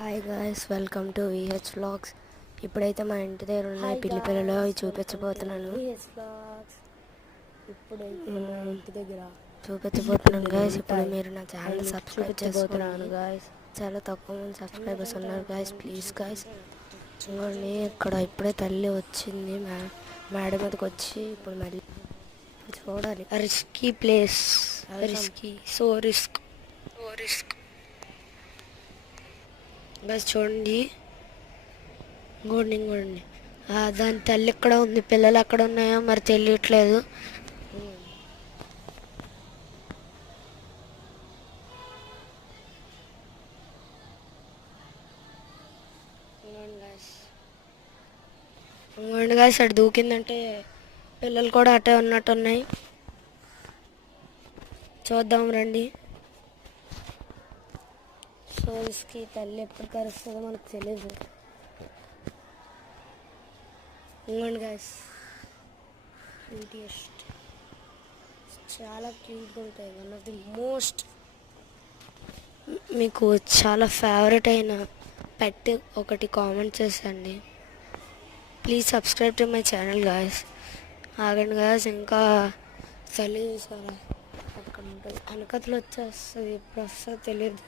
Hi guys, welcome to VH vlogs. ఇప్పుడైతే మా ఇంటి దగ్గర ఉన్న పిల్లి పిల్లలో అవి చూపించబోతున్నాను. గాయస్. ఇప్పుడు మీరు నా ఛానల్ సబ్స్క్రైబ్ చేసుకోండి గాయస్. చాలా తక్కువ మంది సబ్స్క్రైబర్స్ ఉన్నారు గాయస్, ప్లీజ్ గాయస్. చూడండి, ఇక్కడ ఇప్పుడే తల్లి వచ్చింది మేడ మీదకి వచ్చి. ఇప్పుడు మళ్ళీ చూడాలి. Risky place, risky, so risk bus. చూడండి, ఇంకోండి దాని తల్లి ఇక్కడ ఉంది, పిల్లలు ఎక్కడ ఉన్నాయో మరి తెలియట్లేదు. ఇంకోండి గాయస్, అటు దూకిందంటే పిల్లలు కూడా అటే ఉన్నట్టున్నాయి. చూద్దాం రండి. సో ఇసుకి తల్లి ఎప్పుడు కరుస్తుందో మనకు తెలియదు. ఇంకోండి గాయస్, క్యూటియస్ట్, చాలా క్యూట్గా ఉంటాయి. వన్ ఆఫ్ ది మోస్ట్, మీకు చాలా ఫేవరెట్ అయిన పెట్ ఒకటి కామెంట్ చేసండి. Please subscribe to my channel guys. ఆగండి గాయస్, ఇంకా తల్లి చూసారా అక్కడ ఉంటుంది, వెనకతలు వచ్చేస్తుంది, ఎప్పుడు వస్తుందో తెలియదు.